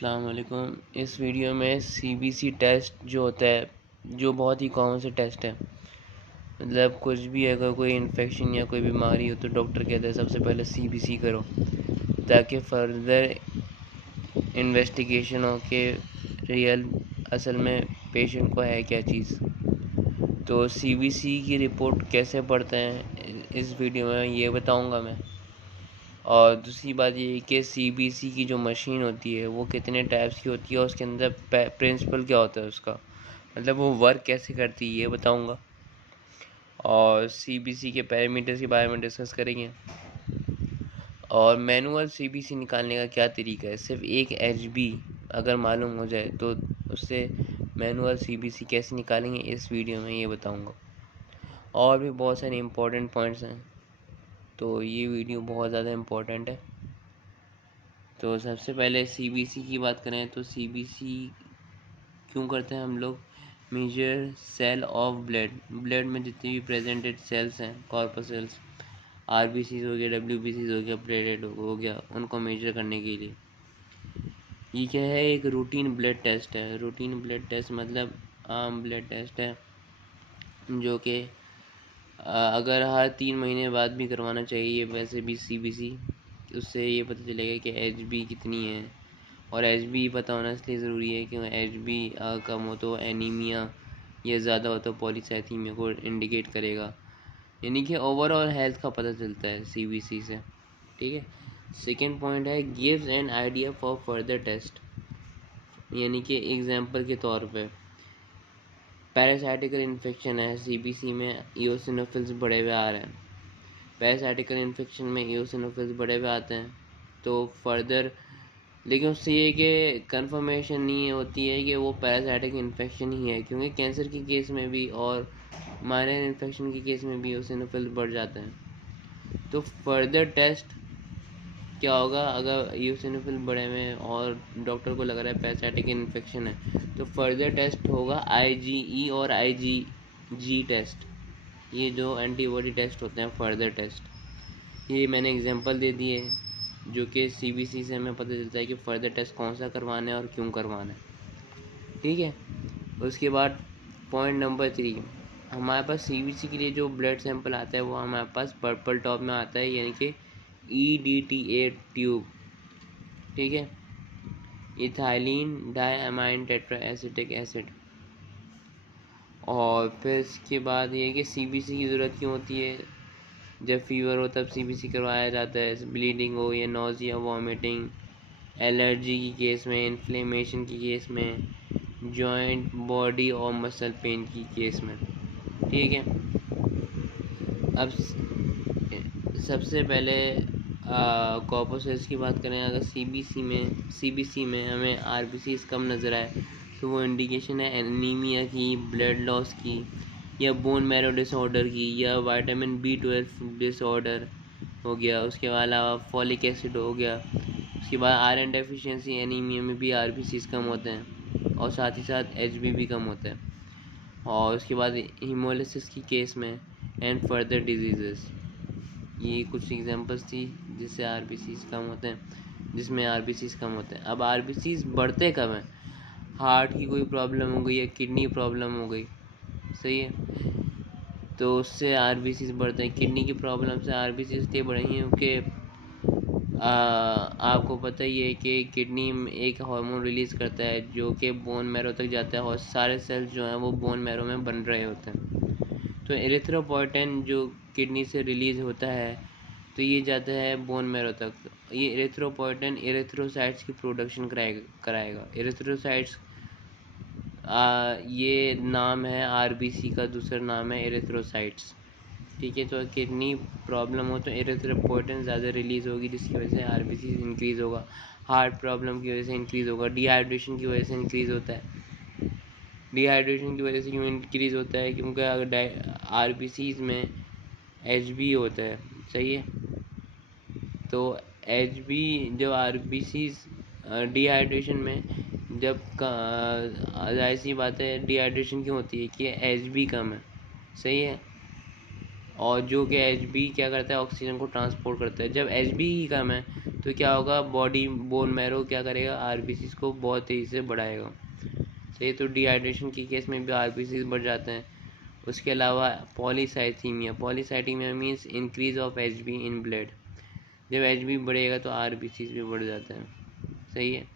अस्सलाम वालेकुम। इस वीडियो में सीबीसी टेस्ट जो होता है, जो बहुत ही कॉमन से टेस्ट है, मतलब कुछ भी अगर कोई इन्फेक्शन या कोई बीमारी हो तो डॉक्टर कहता है सबसे पहले सीबीसी करो, ताकि फर्दर इन्वेस्टिगेशन हो कि रियल असल में पेशेंट को है क्या चीज़। तो सीबीसी की रिपोर्ट कैसे पढ़ते हैं इस वीडियो में ये बताऊंगा मैं। और दूसरी बात ये है कि सीबीसी की जो मशीन होती है वो कितने टाइप्स की होती है और उसके अंदर प्रिंसिपल क्या होता है उसका, मतलब वो वर्क कैसे करती है ये बताऊंगा। और सीबीसी के पैरामीटर्स के बारे में डिस्कस करेंगे। और मैनुअल सीबीसी निकालने का क्या तरीका है, सिर्फ एक एचबी अगर मालूम हो जाए तो उससे मैनुअल सीबीसी कैसे निकालेंगे इस वीडियो में ये बताऊंगा। और भी बहुत सारे इंपॉर्टेंट पॉइंट्स हैं, तो ये वीडियो बहुत ज़्यादा इम्पोर्टेंट है। तो सबसे पहले सीबीसी की बात करें तो सीबीसी क्यों करते हैं हम लोग? मेजर सेल ऑफ ब्लड में जितने भी प्रेजेंटेड सेल्स हैं, कॉर्पसेल्स, आरबीसीज हो गया, डब्ल्यूबीसीज हो गया, प्लेटलेट हो गया, उनको मेजर करने के लिए। ये क्या है? एक रूटीन ब्लड टेस्ट है। रूटीन ब्लड टेस्ट मतलब आम ब्लड टेस्ट है जो कि अगर हर 3 महीने बाद भी करवाना चाहिए वैसे भी सीबीसी। उससे ये पता चलेगा कि एचबी कितनी है। और एचबी पता होना इसलिए ज़रूरी है क्योंकि एचबी कम हो तो एनीमिया या ज़्यादा हो तो पॉलीसाइथीमिया को इंडिकेट करेगा, यानी कि ओवरऑल हेल्थ का पता चलता है सीबीसी से। ठीक है। सेकेंड पॉइंट है gives an idea for further test, यानी कि एग्जांपल के तौर पे पैरासाइटिकल इन्फेक्शन है, सीबीसी में इओसिनोफिल्स बढ़े हुए आ रहे हैं। पैरासाइटिकल इन्फेक्शन में इओसिनोफिल्स बढ़े हुए आते हैं तो फर्दर, लेकिन उससे ये कि कंफर्मेशन नहीं होती है कि वो पैरासाइटिक इन्फेक्शन ही है, क्योंकि कैंसर के केस में भी और माइनर इन्फेक्शन के केस में भी इओसिनोफिल्स बढ़ जाते हैं। तो फर्दर टेस्ट क्या होगा? अगर इओसिनोफिल बढ़े हुए और डॉक्टर को लग रहा है पैरासाइटिक इन्फेक्शन है तो फर्दर टेस्ट होगा आईजीई और आईजीजी टेस्ट। ये जो एंटीबॉडी टेस्ट होते हैं फर्दर टेस्ट, ये मैंने एग्जांपल दे दिए जो कि सीबीसी से हमें पता चलता है कि फर्दर टेस्ट कौन सा करवाना है और क्यों करवाना है। ठीक है। उसके बाद पॉइंट नंबर 3, हमारे पास सीबीसी के लिए जो ब्लड सैंपल आता है वो हमारे पास पर्पल टॉप में आता है, यानी कि EDTA ट्यूब। ठीक है। Ethylene diamine tetra acetic acid. और फिर इसके बाद ये कि सीबीसी की ज़रूरत क्यों होती है? जब फीवर हो तब सीबीसी करवाया जाता है, ब्लीडिंग हो या नोज़िया, वॉमिटिंग, एलर्जी की केस में, इन्फ्लेमेशन की केस में, जॉइंट, बॉडी और मसल पेन की केस में। ठीक है। अब सबसे पहले कॉर्पसेल्स की बात करें। अगर सीबीसी में हमें आरबीसीज कम नज़र आए तो वो इंडिकेशन है एनीमिया की, ब्लड लॉस की, या बोन मैरो डिसऑर्डर की, या विटामिन B12 डिसऑर्डर हो गया। उसके अलावा फॉलिक एसिड हो गया। उसके बाद आयरन डेफिशिएंसी एनीमिया में भी आरबीसीज कम होते हैं और साथ ही साथ एचबी भी कम होता है। और उसके बाद हीमोलिसिस की केस में एंड फर्दर डिजीज़ेस। ये कुछ एग्जांपल्स थी जिससे आरबीसीज कम होते हैं, जिसमें आरबीसीज कम होते हैं। अब आरबीसीज बढ़ते कब हैं? हार्ट की कोई प्रॉब्लम हो गई या किडनी प्रॉब्लम हो गई, सही है, तो उससे आरबीसीज बढ़ते हैं। किडनी की प्रॉब्लम से आरबीसीज इसलिए बढ़े हैं क्योंकि आपको पता ही है कि किडनी एक हार्मोन रिलीज़ करता है जो कि बोन मैरो तक जाता है और सारे सेल्स जो हैं वो बोन मैरो में बन रहे होते हैं। तो एरिथ्रोपोइटिन जो किडनी से रिलीज़ होता है तो ये जाता है बोन मैरो तक। ये एरिथ्रोपोइटिन एरिथ्रोसाइट्स की प्रोडक्शन कराएगा। एरिथ्रोसाइट्स ये नाम है आरबीसी का, दूसरा नाम है एरिथ्रोसाइट्स। ठीक है। तो किडनी प्रॉब्लम हो तो एरिथ्रोपोइटिन ज़्यादा रिलीज़ होगी जिसकी वजह से आरबीसी इंक्रीज़ होगा। हार्ट प्रॉब्लम की वजह से इंक्रीज़ होगा। डिहाइड्रेशन की वजह से इंक्रीज़ होता है। डिहाइड्रेशन की वजह से क्यों इंक्रीज़ होता है? क्योंकि अगर आरबीसीज में एचबी होता है, सही है, तो एचबी जब आरबीसीज डिहाइड्रेशन में जब जाहिर सी बात है डिहाइड्रेशन क्यों होती है कि एचबी कम है, सही है, और जो कि एचबी क्या करता है? ऑक्सीजन को ट्रांसपोर्ट करता है। जब एचबी ही कम है तो क्या होगा, बॉडी बोन मैरो क्या करेगा, आरबीसी को बहुत तेज़ी से बढ़ाएगा। सही, तो डिहाइड्रेशन के केस में भी आरबीसी बढ़ जाते हैं। उसके अलावा polycythaemia means increase of HB in blood. जब एचबी बढ़ेगा तो आरबीसी भी बढ़ जाते हैं। सही है,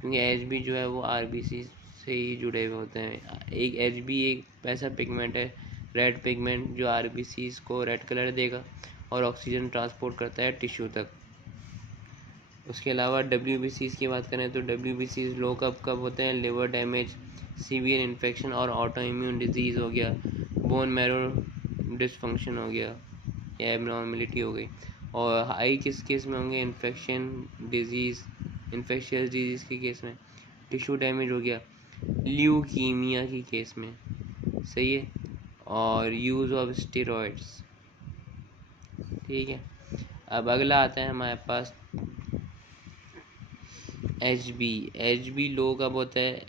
क्योंकि एचबी जो है वो आरबीसी से ही जुड़े हुए होते हैं। एक एचबी एक ऐसा पिगमेंट है, रेड पिगमेंट, जो आरबीसी को रेड कलर देगा और ऑक्सीजन ट्रांसपोर्ट करता है टिश्यू तक। उसके अलावा WBCs की बात करें तो WBCs लो कब होते हैं, लिवर डैमेज, सीवियर इन्फेक्शन और ऑटो इम्यून डिजीज़ हो गया, बोन मैरो डिसफंक्शन हो गया या एबनॉर्मेलिटी हो गई। और हाई किस केस में होंगे, इन्फेक्शियस डिजीज़ के केस में, टिश्यू डैमेज हो गया, ल्यूकीमिया की केस में। सही है, और यूज़ ऑफ स्टेरॉइड्स। ठीक है, अब अगला आता है हमारे पास एचबी लो कब होता है,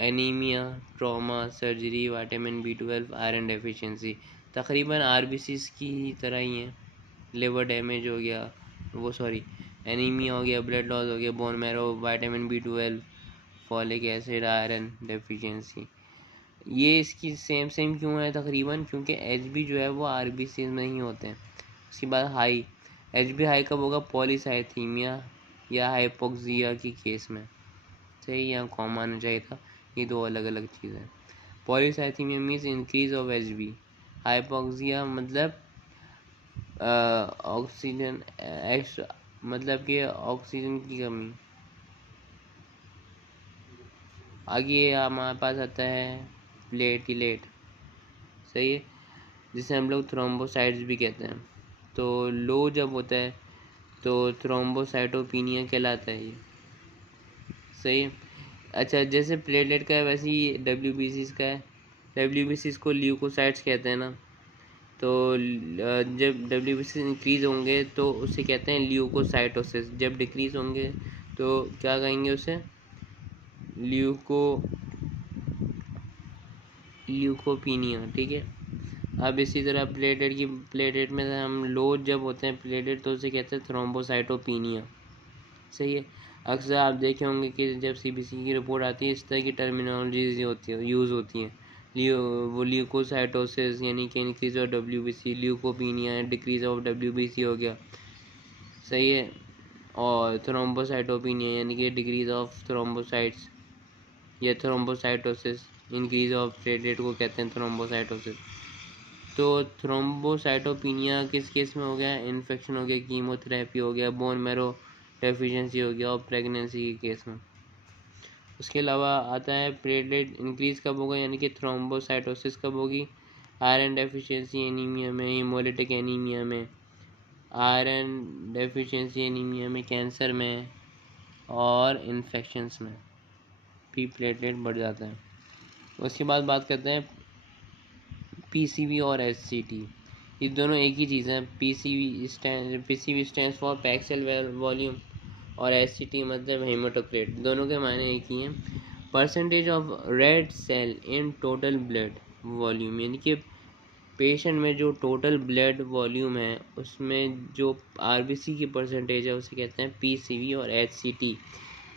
anaemia, trauma, surgery, vitamin B12, iron deficiency. तकरीबन आरबीसीज की तरह ही हैं। लिवर डैमेज हो गया, एनीमिया हो गया, ब्लड लॉस हो गया, bone marrow, vitamin B12, folic acid, iron deficiency. ये इसकी सेम क्यों है तकरीबन, क्योंकि एचबी जो है वो आरबीसी में ही होते हैं। उसके बाद एचबी हाई कब होगा, पॉलीसाइथीमिया या हाइपोक्सिया की केस में। सही, यहाँ कॉमन आना चाहिए था, ये दो अलग अलग चीज़ें हैं। Polycythaemia means increase of HB, hypoxia मतलब ऑक्सीजन एक्स्ट्रा, मतलब कि ऑक्सीजन की कमी। आगे हमारे पास आता है प्लेटलेट। सही है, जिसे हम लोग थ्रोम्बोसाइट्स भी कहते हैं। तो लो जब होता है तो थ्रोम्बोसाइटोपिनिया कहलाता है ये। सही है, अच्छा, जैसे प्लेटलेट का है वैसे ही WBCs का है। WBCs को ल्यूकोसाइट्स कहते हैं ना, तो जब WBCs इंक्रीज होंगे तो उसे कहते हैं ल्यूकोसाइटोसिस, जब डिक्रीज होंगे तो क्या कहेंगे उसे, ल्यूकोपीनिया। ठीक है, अब इसी तरह प्लेटलेट में हम लो जब होते हैं प्लेटलेट तो उसे कहते हैं थ्रोम्बोसाइटोपिनिया। सही है, अक्सर आप देखे होंगे कि जब CBC की रिपोर्ट आती है इस तरह की टर्मिनोलॉजीज यूज़ होती हैं। वो ल्यूकोसाइटोसिस यानी कि increase of WBC, leucopenia decrease of WBC हो गया। सही है, और थ्रोम्बोसाइटोपिनिया यानी कि डिक्रीज ऑफ थ्रोम्बोसाइट्स या थ्रोम्बोसाइटोसिस, इंक्रीज ऑफ प्लेटलेट को कहते हैं थ्रोम्बोसाइटोसिस। तो थ्रोम्बोसाइटोपिनिया किस केस में हो गया, इन्फेक्शन हो गया, कीमोथेरेपी हो गया, बोन मैरो डेफिशिएंसी हो गया और प्रेगनेंसी के केस में। उसके अलावा आता है प्लेटलेट इंक्रीज कब होगा, यानी कि थ्रोम्बोसाइटोसिस कब होगी, आयरन डेफिशिएंसी एनीमिया में, हीमोलिटिक एनीमिया में, आयरन डेफिशिएंसी एनीमिया में, कैंसर में और इन्फेक्शंस में भी प्लेटलेट बढ़ जाता है। उसके बाद बात करते हैं PCV और SCT। ये दोनों एक ही चीज़ है। PCV स्टैंड्स फॉर पैक्सियल वॉल्यूम और SCT मतलब हेमाटोक्रेट, दोनों के मायने एक ही हैं। Percentage of red cell in total blood volume, यानी कि पेशेंट में जो टोटल ब्लड वॉल्यूम है उसमें जो RBC की परसेंटेज है उसे कहते हैं PCV और SCT।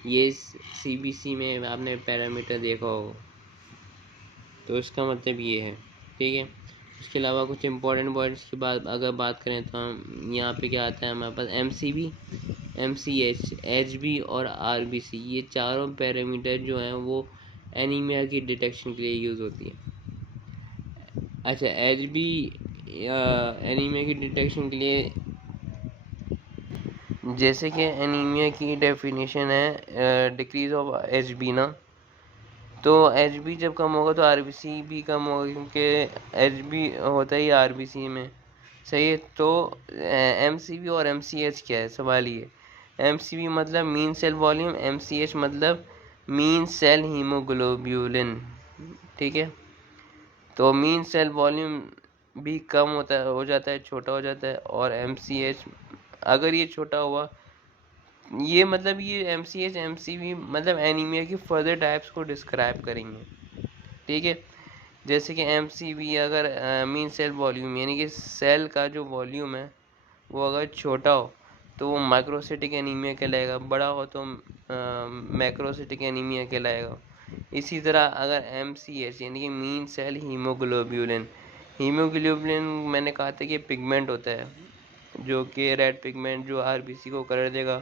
ये CBC में आपने पैरामीटर देखा हो, तो इसका मतलब ये है। ठीक है, उसके अलावा कुछ इंपॉर्टेंट पॉइंट्स की अगर बात करें तो हम यहाँ पे क्या आता है हमारे पास, MCV, MCH, HB और RBC, ये चारों पैरामीटर जो हैं वो एनीमिया की डिटेक्शन के लिए यूज़ होती है। अच्छा, HB एनीमिया की डिटेक्शन के लिए, जैसे कि एनीमिया की डेफिनेशन है डिक्रीज ऑफ HB ना, तो HB जब कम होगा तो RBC भी कम होगा, क्योंकि HB होता ही RBC में। सही है, तो MCV और MCH क्या है, सवाल ये। MCV मतलब मीन सेल वॉल्यूम, MCH मतलब मीन सेल हीमोग्लोब्यूलिन। ठीक है, तो मीन सेल वॉल्यूम भी कम हो जाता है, छोटा हो जाता है। और MCH अगर ये छोटा हुआ, ये मतलब ये MCH MCV मतलब एनीमिया की फर्दर टाइप्स को डिस्क्राइब करेंगे। ठीक है, जैसे कि MCV अगर मीन सेल वॉल्यूम यानी कि सेल का जो वॉल्यूम है वो अगर छोटा हो तो वो माइक्रोसिटिक एनीमिया कहलाएगा, बड़ा हो तो मैक्रोसिटिक एनीमिया कहलाएगा। इसी तरह अगर MCH यानी कि मीन सेल हीमोग्लोब्यूलिन, हीमोग्लोबिन मैंने कहा था कि पिगमेंट होता है जो कि रेड पिगमेंट जो RBC को कलर देगा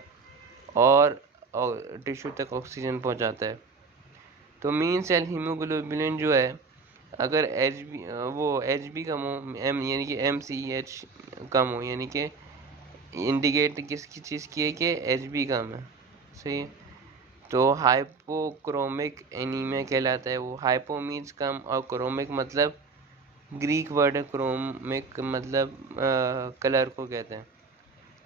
और टिश्यू तक ऑक्सीजन पहुंचाता है। तो मीन सेल हीमोग्लोबिन जो है अगर HB कम हो, यानी कि MCH कम हो, यानी कि इंडिकेट किसकी चीज़ की है कि HB कम है, सही है, तो हाइपोक्रोमिक एनीमिया कहलाता है वो। हाइपो मीन्स कम और क्रोमिक मतलब ग्रीक वर्ड है, क्रोमिक मतलब कलर को कहते हैं।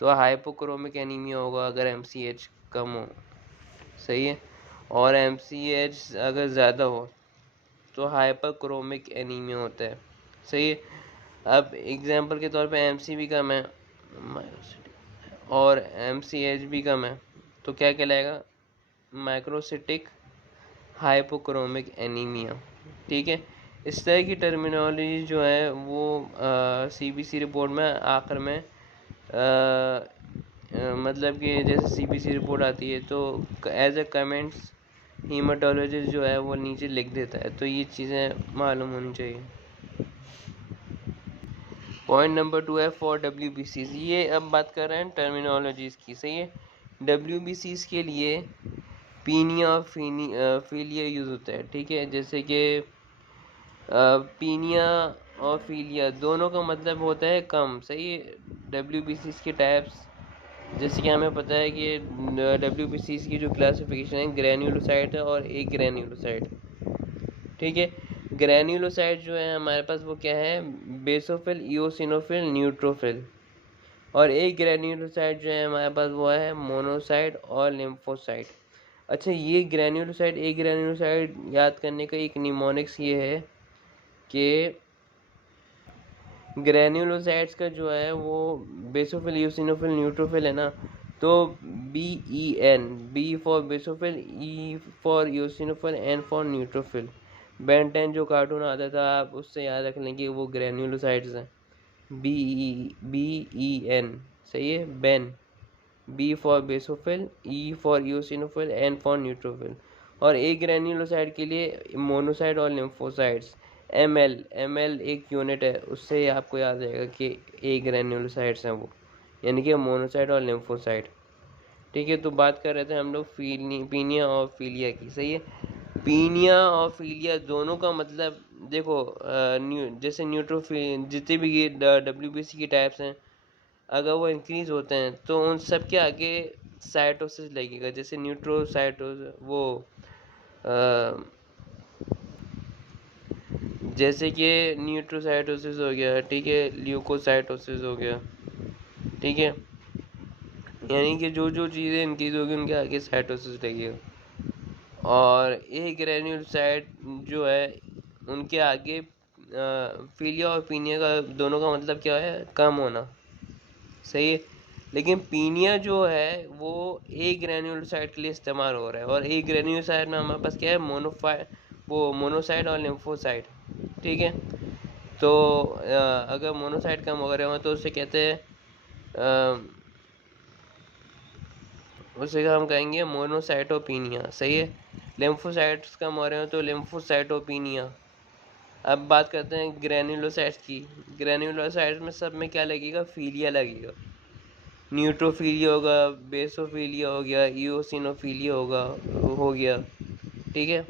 तो हाइपोक्रोमिक एनीमिया होगा अगर MCH कम हो, सही है, और MCH अगर ज़्यादा हो तो हाइपरक्रोमिक एनीमिया होता है, सही है। अब एग्जांपल के तौर पे MCV कम है और MCH भी कम है तो क्या कहलाएगा, माइक्रोसिटिक हाइपोक्रोमिक एनीमिया, ठीक है। इस तरह की टर्मिनोलॉजी जो है वो CBC रिपोर्ट में आखिर में मतलब कि जैसे CBC रिपोर्ट आती है तो एज ए कमेंट्स हीमाटोलॉजिस्ट जो है वो नीचे लिख देता है, तो ये चीज़ें मालूम होनी चाहिए। पॉइंट नंबर 2 है फॉर WBCs। ये अब बात कर रहे हैं टर्मिनोलॉजीज की, सही है। WBCs के लिए पीनिया और फीलिया यूज़ होता है, ठीक है। जैसे कि पीनिया और फीलिया दोनों का मतलब होता है कम, सही है। WBCs के टाइप्स जैसे कि हमें पता है कि WBCs की जो क्लासिफिकेशन है ग्रैन्युलोसाइट है और एक ग्रैन्युलोसाइट, ठीक है। ग्रैन्युलोसाइट जो है हमारे पास वो क्या है, बेसोफिल, इओसिनोफिल, न्यूट्रोफिल, और एक ग्रैन्युलोसाइट जो है हमारे पास वो है मोनोसाइट और लिम्फोसाइट। अच्छा, ये ग्रैन्युलोसाइट एक ग्रैन्युलोसाइट याद करने का एक निमोनिक्स ये है कि ग्रैन्युलोसाइट्स का जो है वो बेसोफिल, इओसिनोफिल, न्यूट्रोफिल है ना, तो BEN, B for basophil, E for eosinophil, N for neutrophil. Ben 10 जो कार्टून आता था आप उससे याद रख लें कि वो ग्रैन्युलोसाइट्स हैं। BEN, सही है, Ben. B for basophil, E for eosinophil, N for neutrophil. और एक ग्रैन्युलोसाइट के लिए मोनोसाइट और लिम्फोसाइट्स। ML एक यूनिट है, उससे आपको याद रहेगा कि एक ग्रैन्युलोसाइट्स हैं वो, यानी कि मोनोसाइट और लिम्फोसाइट, ठीक है। तो बात कर रहे थे हम लोग पीनिया और फीलिया की, सही है। पीनिया और फीलिया दोनों का मतलब देखो, जैसे न्यूट्रोफिल जितने भी ये WBC की टाइप्स हैं अगर वो इंक्रीज होते हैं तो उन सब के आगे साइटोसिस लगेगा। जैसे न्यूट्रोसाइटोस वो जैसे कि न्यूट्रोसाइटोसिस हो गया, ठीक है, ल्यूकोसाइटोसिस हो गया, ठीक है, यानी कि जो जो चीज़ें इंक्रीज होगी उनके आगे साइटोसिस लगेगा। और एक ग्रैन्युलोसाइट जो है उनके आगे फीलिया और पीनिया का दोनों का मतलब क्या है, कम होना, सही है। लेकिन पीनिया जो है वो एक ग्रैन्युलोसाइट के लिए इस्तेमाल हो रहा है, और एक ग्रैन्युलोसाइट में हमारे पास क्या है, मोनोसाइट और लिम्फोसाइट, ठीक है। तो अगर मोनोसाइट कम हो रहे हो तो उसे कहते हैं उसे हम कहेंगे मोनोसाइटोपीनिया, सही है। लिम्फोसाइट्स कम हो रहे हो तो लिम्फोसाइटोपीनिया। अब बात करते हैं ग्रैन्युलोसाइट्स की। ग्रैन्युलोसाइट्स में सब में क्या लगेगा, फीलिया लगेगा। न्यूट्रोफिलिया होगा, बेसोफिलिया हो गया, इओसिनोफिलिया हो गया, ठीक है।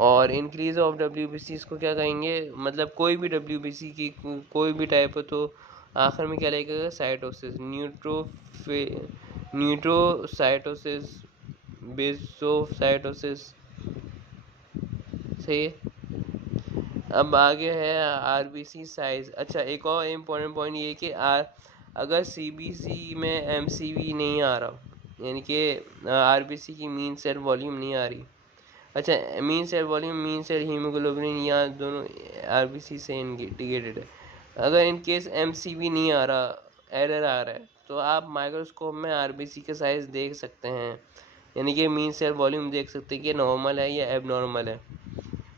और इंक्रीज ऑफ WBC इसको क्या कहेंगे, मतलब कोई भी WBC की कोई भी टाइप हो तो आखिर में क्या लगेगा, साइटोसिस, न्यूट्रोसाइटोसिस, बेसोसाइटोसिस, सही है। अब आगे है RBC साइज। अच्छा, एक और इम्पोर्टेंट पॉइंट ये कि अगर CBC में MCV नहीं आ रहा, यानी कि RBC की मीन सेल वॉल्यूम नहीं आ रही। अच्छा, mean cell volume, mean cell haemoglobin यहाँ दोनों RBC से इंडिकेटेड है। अगर इन केस MCV नहीं आ रहा, एरर आ रहा है, तो आप माइक्रोस्कोप में RBC का साइज देख सकते हैं, यानी कि मीन सेल वॉल्यूम देख सकते हैं कि नॉर्मल है या एबनॉर्मल है।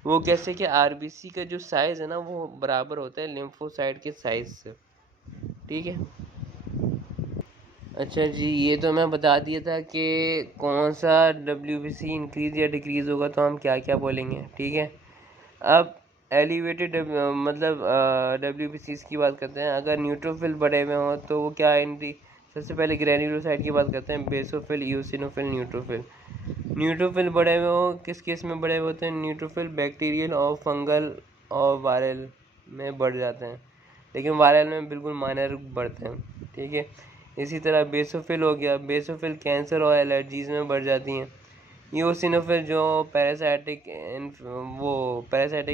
वो कैसे कि RBC का जो साइज़ है ना वो बराबर होता है लिम्फोसाइट के साइज से, ठीक है। अच्छा जी, ये तो मैं बता दिया था कि कौन सा WBC इंक्रीज़ या डिक्रीज़ होगा तो हम क्या क्या बोलेंगे, ठीक है। अब एलिवेटेड मतलब WBCs की बात करते हैं। अगर न्यूट्रोफिल बढ़े हुए हों तो वो क्या है, सबसे पहले ग्रेन्युलोसाइड की बात करते हैं, बेसोफिल, यूसिनोफिल, न्यूट्रोफिल। न्यूट्रोफिल बढ़े हुए हो किस केस में बढ़े हुए होते हैं? न्यूट्रोफिल बैक्टीरियल और फंगल और वायरल में बढ़ जाते हैं, लेकिन वायरल में बिल्कुल माइनर बढ़ते हैं, ठीक है। इसी तरह बेसोफिल हो गया, बेसोफिल कैंसर और एलर्जीज़ में बढ़ जाती हैं। यूसिनोफिल जो पैरासाइटिक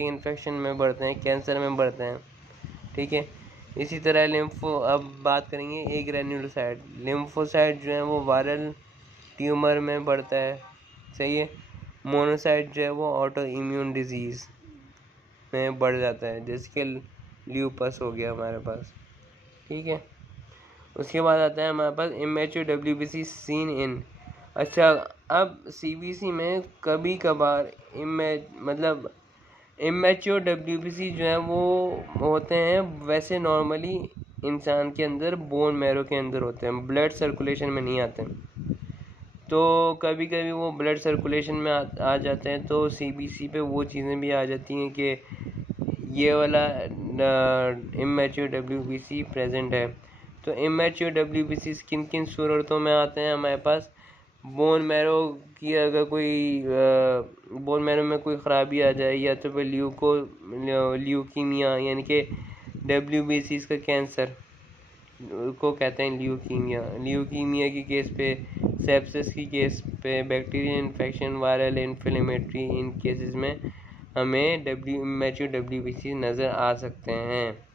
इन्फेक्शन में बढ़ते हैं, कैंसर में बढ़ते हैं, ठीक है। इसी तरह अब बात करेंगे ए ग्रेन्युलोसाइड। लिम्फोसाइड जो है वो वायरल ट्यूमर में बढ़ता है, सही है। मोनोसाइड जो है वो ऑटो इम्यून डिजीज़ में बढ़ जाता है, जैसे कि ल्यूपस हो गया हमारे पास, ठीक है। उसके बाद आता है हमारे पास इमेच्योर WBC सीन इन। अच्छा, अब CBC में कभी कभार मतलब इमेच्योर WBC जो है वो होते हैं, वैसे नॉर्मली इंसान के अंदर बोन मैरो के अंदर होते हैं, ब्लड सर्कुलेशन में नहीं आते हैं। तो कभी कभी वो ब्लड सर्कुलेशन में आ जाते हैं, तो CBC पे वो चीज़ें भी आ जाती हैं कि ये वाला इमेच्योर WBC प्रेजेंट है। तो इमेच्योर WBC किन किन सूरतों में आते हैं हमारे पास? बोन मैरो की अगर कोई बोन मैरो में कोई ख़राबी आ जाए, या तो फिर ल्यूकीमिया यानी कि WBC का कैंसर को कहते हैं ल्यूकीमिया की केस पे, सेप्सिस की केस पे, बैक्टीरियल इन्फेक्शन, वायरल इन्फ्लेमेटरी, इन केसेस में हमें इमेच्योर WBC नज़र आ सकते हैं।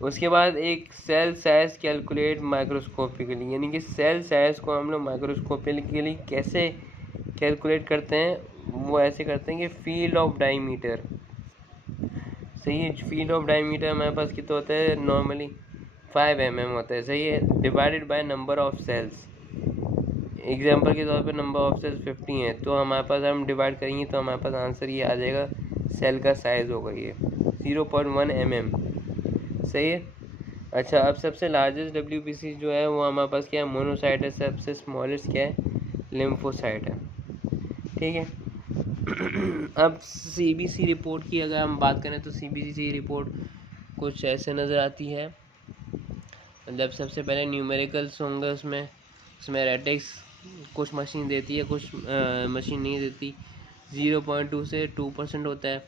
उसके बाद एक सेल साइज कैलकुलेट माइक्रोस्कोपिकली, यानी कि सेल साइज को हम लोग माइक्रोस्कोपिकली कैसे कैलकुलेट करते हैं? वो ऐसे करते हैं कि फील्ड ऑफ डायमीटर, सही है। फील्ड ऑफ डायमीटर हमारे पास कितना होता है? नॉर्मली 5 mm होता है, सही है, divided by number of cells. Example के तौर पे नंबर ऑफ सेल्स 50 है, तो हमारे पास हम डिवाइड करेंगे तो हमारे पास आंसर ये आ जाएगा, सेल का साइज़ होगा ये 0.1 mm, सही है। अच्छा, अब सबसे लार्जेस्ट WBC जो है वो हमारे पास क्या है? मोनोसाइट है। सबसे स्मॉलेस्ट क्या है? लिम्फोसाइट है, ठीक है। अब CBC रिपोर्ट की अगर हम बात करें तो CBC रिपोर्ट कुछ ऐसे नज़र आती है। मतलब सबसे पहले न्यूमेरिकल्स होंगे उसमें रेटिक्स कुछ मशीन देती है, कुछ मशीन नहीं देती। 0.2 से 2% होता है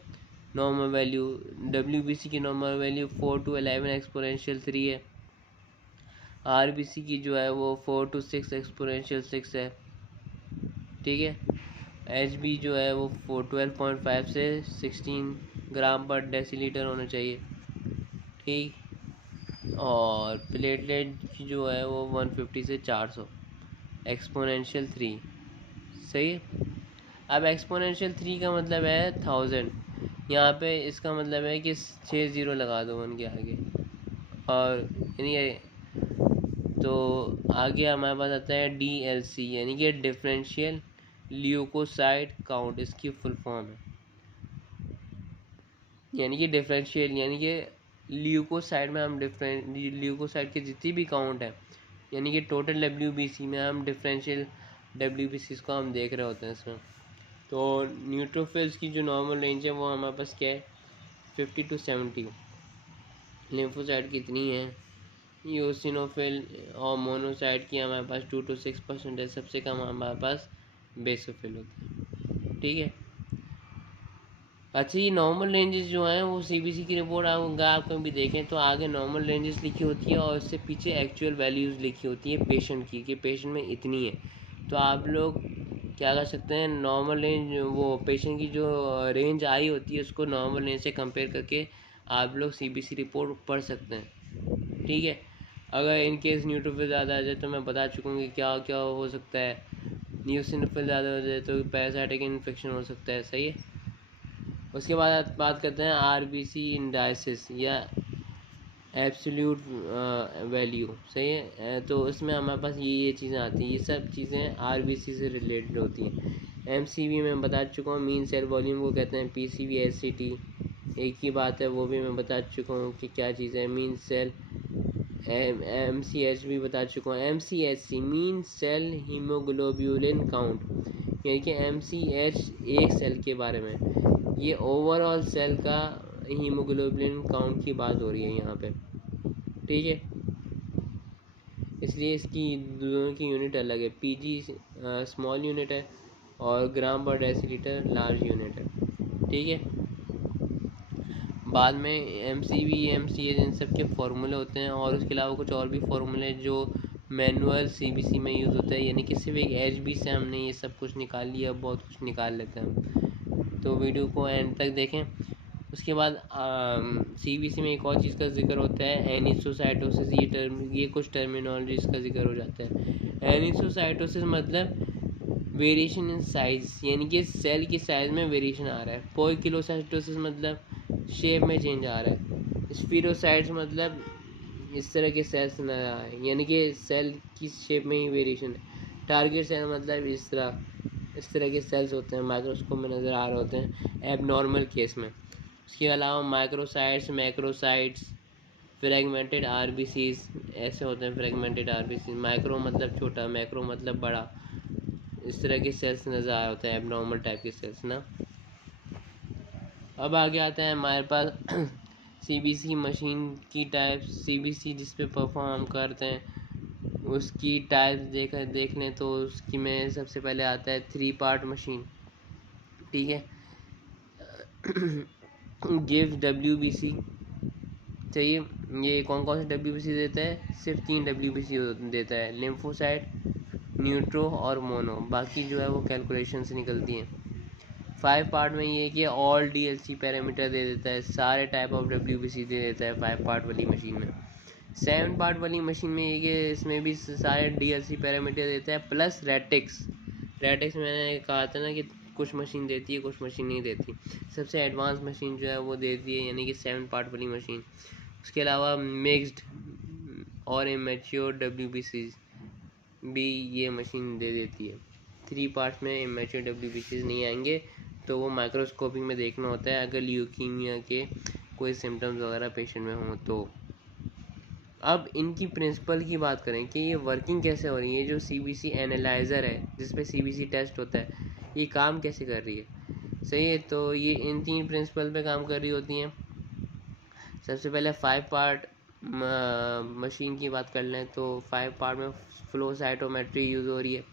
नॉर्मल वैल्यू। WBC की नॉर्मल वैल्यू 4 to 11 एक्सपोनेंशियल 3 है। RBC की जो है वो 4 to 6 एक्सपोनेंशियल 6 है, ठीक है। HB जो है वो 12.5 से 16 ग्राम पर डेसीलीटर होना चाहिए, ठीक। और प्लेटलेट की जो है वो 150 से 400 एक्सपोनेंशियल 3, सही है। अब एक्सपोनेंशियल 3 का मतलब है 1000, यहाँ पे इसका मतलब है कि 6 0 लगा दो 1 के आगे, और यानी तो आगे हमारे पास आता है DLC, यानी कि डिफरेंशियल ल्यूकोसाइड काउंट, इसकी फुल फॉर्म है। यानी कि डिफरेंशियल यानी कि ल्यूकोसाइड में हम ल्यूकोसाइड के जितनी भी काउंट है, यानी कि टोटल WBC में हम डिफरेंशियल WBC को हम देख रहे होते हैं इसमें। तो न्यूट्रोफिल्स की जो नॉर्मल रेंज है वो हमारे पास क्या है? 50 to 70। लिम्फोसाइड कितनी है? यूसिनोफिल और मोनोसाइड की हमारे पास 2 to 6% है। सबसे कम हमारे पास बेसोफिल होता है, ठीक है। अच्छा, ये नॉर्मल रेंजेस जो हैं वो CBC की रिपोर्ट आप कभी देखें तो आगे नॉर्मल रेंजेस लिखी होती है और उससे पीछे एक्चुअल वैल्यूज़ लिखी होती है पेशेंट की, कि पेशेंट में इतनी है। तो आप लोग क्या कर सकते हैं? नॉर्मल रेंज, वो पेशेंट की जो रेंज आई होती है उसको नॉर्मल रेंज से कंपेयर करके आप लोग CBC रिपोर्ट पढ़ सकते हैं, ठीक है। अगर इन केस न्यूट्रोफिल ज़्यादा आ जाए तो मैं बता चुका हूँ कि क्या क्या हो सकता है। न्यूसिनोफिल ज़्यादा हो जाए तो पैरासाइटिक इन्फेक्शन हो सकता है, सही है। उसके बाद बात करते हैं RBC इंडाइसिस या एब्सोल्यूट वैल्यू, सही है। तो इसमें हमारे पास ये चीज़ें आती हैं, ये सब चीज़ें RBC से रिलेटेड होती हैं। MCV में बता चुका हूँ, मीन सेल वॉल्यूम को कहते हैं PCV/SCT। एक ही बात है, वो भी मैं बता चुका हूँ कि क्या चीज़ है। मीन सेल MCH भी बता चुका हूँ। MCHC मीन सेल हीमोग्लोब्यूलिन काउंट, यानी कि MCH एक सेल के बारे में, ये ओवरऑल सेल का हीमोग्लोबिन काउंट की बात हो रही है यहाँ पे, ठीक है। इसलिए इसकी दोनों की यूनिट अलग है। PG स्मॉल यूनिट है और ग्राम पर डेसीलीटर लार्ज यूनिट है, ठीक है। बाद में MCV MCH इन सब के फार्मूले होते हैं, और उसके अलावा कुछ और भी फार्मूले जो मैनुअल CBC में यूज़ होता है, यानी कि सिर्फ एक HB से हमने ये सब कुछ निकाल लिया, बहुत कुछ निकाल लेते हैं हम। तो वीडियो को एंड तक देखें। उसके बाद CBC में एक और चीज़ का जिक्र होता है, एनिसोसाइटोसिस। ये कुछ टर्मिनोलॉजीज का जिक्र हो जाता है। एनिसोसाइटोसिस मतलब वेरिएशन इन साइज, यानी कि सेल की साइज में वेरिएशन आ रहा है। पोइकिलोसाइटोसिस मतलब शेप में चेंज आ रहा है। स्फीरोसाइट्स मतलब इस तरह के सेल्स नजर आ रहे हैं, यानी कि सेल की शेप में ही वेरिएशन है। टारगेट सेल मतलब इस तरह के सेल्स होते हैं, माइक्रोस्कोप में नज़र आ रहे होते हैं एबनॉर्मल केस में। उसके अलावा माइक्रोसाइट्स, मैक्रोसाइट्स, फ्रेगमेंटेड RBCs ऐसे होते हैं। फ्रेगमेंटेड RBC, माइक्रो मतलब छोटा, मैक्रो मतलब बड़ा, इस तरह के सेल्स नज़र आ रहे होते हैं, एबनॉर्मल टाइप के सेल्स ना। अब आगे आता है हमारे पास CBC मशीन की टाइप। CBC जिस पे परफॉर्म करते हैं उसकी टाइप देख लें तो उसकी में सबसे पहले आता है 3 पार्ट मशीन, ठीक है। गिव WBC चाहिए। ये कौन कौन से WBC देता है? सिर्फ 3 WBC देता है, लिम्फोसाइट, न्यूट्रो और मोनो। बाकी जो है वो कैलकुलेशन से निकलती हैं। 5 पार्ट में ये कि ऑल DLC पैरामीटर दे देता है, सारे टाइप ऑफ WBC दे देता है 5 पार्ट वाली मशीन में। 7 पार्ट वाली मशीन में ये कि इसमें भी सारे DLC पैरामीटर देता है, प्लस रेटिक्स। मैंने कहा था ना कि कुछ मशीन देती है, कुछ मशीन नहीं देती। सबसे एडवांस मशीन जो है वो देती है, यानी कि 7 पार्ट वाली मशीन। उसके अलावा मिक्स्ड और इमेच्योर WBC भी ये मशीन दे देती है। 3 पार्ट्स में इमेच्योर WBC नहीं आएंगे, तो वो माइक्रोस्कोपिंग में देखना होता है अगर ल्यूकीमिया के कोई सिम्टम्स वगैरह पेशेंट में हों तो। अब इनकी प्रिंसिपल की बात करें कि ये वर्किंग कैसे हो रही है। जो CBC एनालाइज़र है जिस पे CBC टेस्ट होता है, ये काम कैसे कर रही है, सही है। तो ये इन 3 प्रिंसिपल पे काम कर रही होती हैं। सबसे पहले 5 पार्ट मशीन की बात कर लें तो 5 पार्ट में फ्लो साइटोमेट्री यूज़ हो रही है,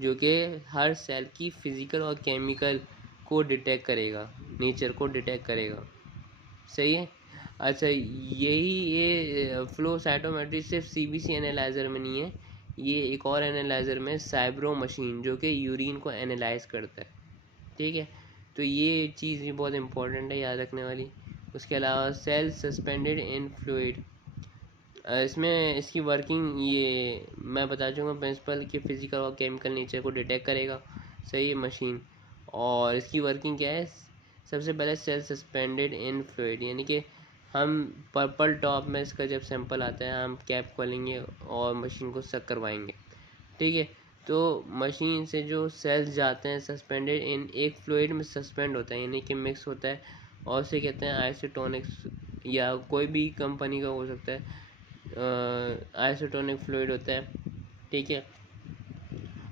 जो कि हर सेल की फिज़िकल और केमिकल को डिटेक्ट करेगा, नेचर को डिटेक्ट करेगा, सही है। अच्छा, ये फ्लो साइटोमेट्री सिर्फ CBC एनालाइज़र में नहीं है, ये एक और एनालाइज़र में साइब्रो मशीन जो कि यूरिन को एनालाइज करता है, ठीक है। तो ये चीज़ भी बहुत इंपॉर्टेंट है, याद रखने वाली। उसके अलावा सेल सस्पेंडेड इन फ्लूइड, इसमें इसकी वर्किंग ये मैं बता चुका प्रिंसिपल कि फिज़िकल और केमिकल नेचर को डिटेक्ट करेगा, सही है मशीन। और इसकी वर्किंग क्या है? सबसे पहले सेल सस्पेंडेड इन फ्लूइड, यानी कि हम पर्पल टॉप में इसका जब सैंपल आता है हम कैप खोलेंगे और मशीन को सक करवाएंगे, ठीक है। तो मशीन से जो सेल्स जाते हैं सस्पेंडेड इन एक फ्लूइड में सस्पेंड होता है, यानी कि मिक्स होता है, और उसे कहते हैं आइसोटोनिक्स, या कोई भी कंपनी का हो सकता है। आइसोटोनिक फ्लूइड होता है, ठीक है।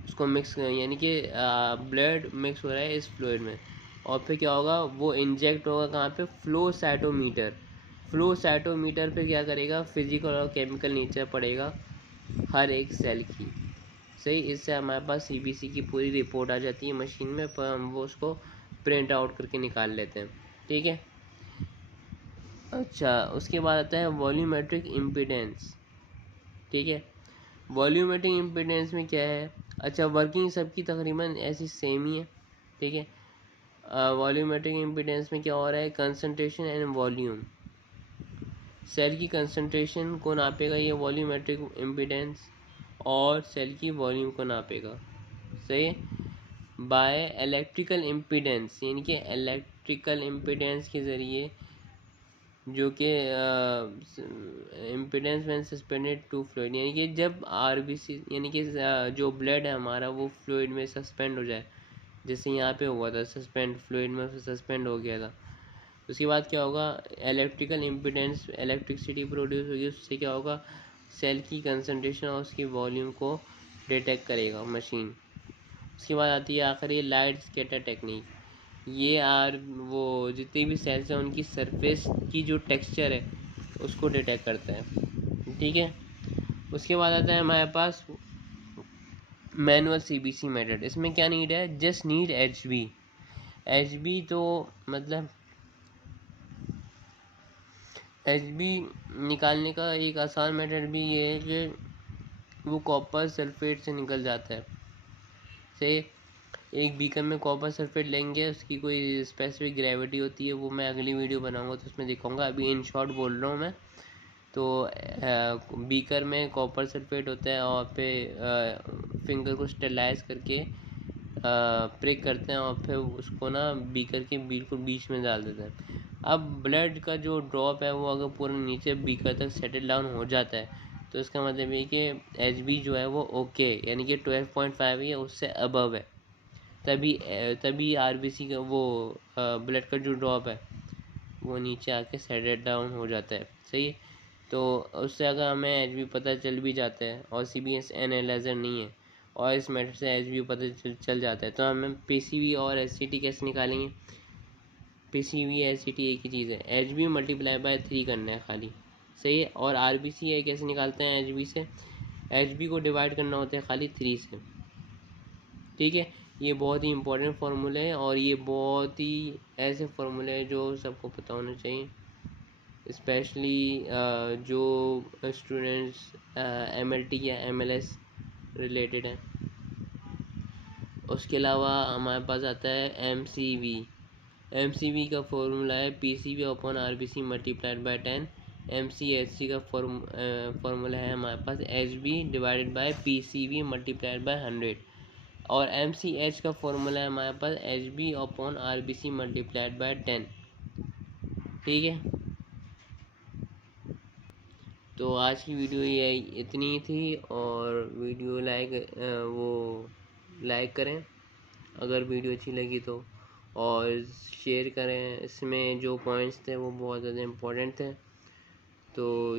उसको मिक्स यानी कि ब्लड मिक्स हो रहा है इस फ्लूइड में, और फिर क्या होगा, वो इंजेक्ट होगा कहाँ पे? फ्लो साइटोमीटर पे क्या करेगा? फिजिकल और केमिकल नेचर पड़ेगा हर एक सेल की, सही। इससे हमारे पास CBC की पूरी रिपोर्ट आ जाती है मशीन में, पर हम वो उसको प्रिंट आउट करके निकाल लेते हैं, ठीक है। अच्छा, उसके बाद आता है वॉल्यूमेट्रिक इम्पीडेंस, ठीक है। वॉल्यूमेट्रिक इम्पीडेंस में क्या है? अच्छा, वर्किंग सबकी तकरीबन ऐसी सेम ही है, ठीक है। वॉल्यूमेट्रिक इम्पीडेंस में क्या हो रहा है? कंसंट्रेशन एंड वॉल्यूम, सेल की कंसंट्रेशन को नापेगा ये वॉल्यूमेट्रिक इम्पीडेंस, और सेल की वॉल्यूम को नापेगा, सही है। बाय इलेक्ट्रिकल इम्पीडेंस, यानी कि इलेक्ट्रिकल इम्पीडेंस के ज़रिए, जो कि impedance when suspended to fluid, यानी कि जब RBC यानी कि जो ब्लड है हमारा वो फ्लूइड में सस्पेंड हो जाए, जैसे यहाँ पे हुआ था, सस्पेंड फ्लूइड में सस्पेंड हो गया था। उसके बाद क्या होगा? इलेक्ट्रिकल इम्पीडेंस, इलेक्ट्रिसिटी प्रोड्यूस होगी, उससे क्या होगा? सेल की कंसंट्रेशन और उसकी वॉल्यूम को डिटेक्ट करेगा मशीन। उसके बाद आती है आखिरी लाइट स्कैटर टेक्निक। ये वो जितनी भी सेल्स हैं उनकी सरफेस की जो टेक्सचर है उसको डिटेक्ट करता है, ठीक है। उसके बाद आता है हमारे पास मैनुअल सीबीसी मेथड। इसमें क्या नीड है, जस्ट नीड एचबी तो मतलब एचबी निकालने का एक आसान मेथड भी ये है कि वो कॉपर सल्फेट से निकल जाता है। से एक बीकर में कॉपर सल्फेट लेंगे, उसकी कोई स्पेसिफिक ग्रेविटी होती है, वो मैं अगली वीडियो बनाऊंगा तो उसमें दिखाऊंगा, अभी इन शॉर्ट बोल रहा हूँ मैं। तो बीकर में कॉपर सल्फेट होता है और पे फिंगर को स्टेलाइज करके प्रिक करते हैं और फिर उसको ना बीकर के बिल्कुल बीच में डाल देते हैं। अब ब्लड का जो ड्रॉप है वो अगर पूरा नीचे बीकर तक सेटल डाउन हो जाता है तो इसका मतलब ये कि एचबी जो है वो ओके, यानी कि 12.5 या उससे अबव है, तभी आरबीसी का वो ब्लड का जो ड्रॉप है वो नीचे आके सेटल डाउन हो जाता है, सही है। तो उससे अगर हमें एचबी पता चल भी जाता है और सीबीएस एनालाइजर नहीं है और इस मेथड से एचबी पता चल जाता है, तो हमें पीसीवी और एससीटी कैसे निकालेंगे। पीसीवी एससीटी एक ही चीज़ है, एचबी मल्टीप्लाई बाय 3 करना है खाली, सही है। और आरबीसी है कैसे निकालते हैं एचबी से, एचबी को डिवाइड करना होता है खाली 3 से, ठीक है। ये बहुत ही इंपॉर्टेंट फार्मूले हैं और ये बहुत ही ऐसे फार्मूले हैं जो सबको पता होना चाहिए, स्पेशली जो स्टूडेंट्स एमएलटी या एमएलएस रिलेटेड हैं। उसके अलावा हमारे पास आता है एमसीवी का फॉर्मूला है PCV upon RBC multiplied by 10। MCHC का फॉर्मूला है हमारे पास Hb divided by PCV multiplied by 100। और एमसीएच का फॉर्मूला है हमारे पास Hb upon RBC multiplied by 10, ठीक है। तो आज की वीडियो ये इतनी थी, और वीडियो लाइक करें अगर वीडियो अच्छी लगी तो, और शेयर करें। इसमें जो पॉइंट्स थे वो बहुत ज़्यादा इम्पोर्टेंट थे, तो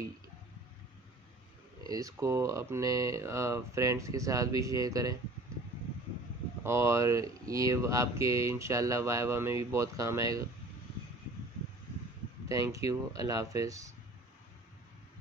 इसको अपने फ्रेंड्स के साथ भी शेयर करें, और ये आपके इंशाल्लाह वाइवा में भी बहुत काम आएगा। थैंक यू, अल्लाह हाफिज़।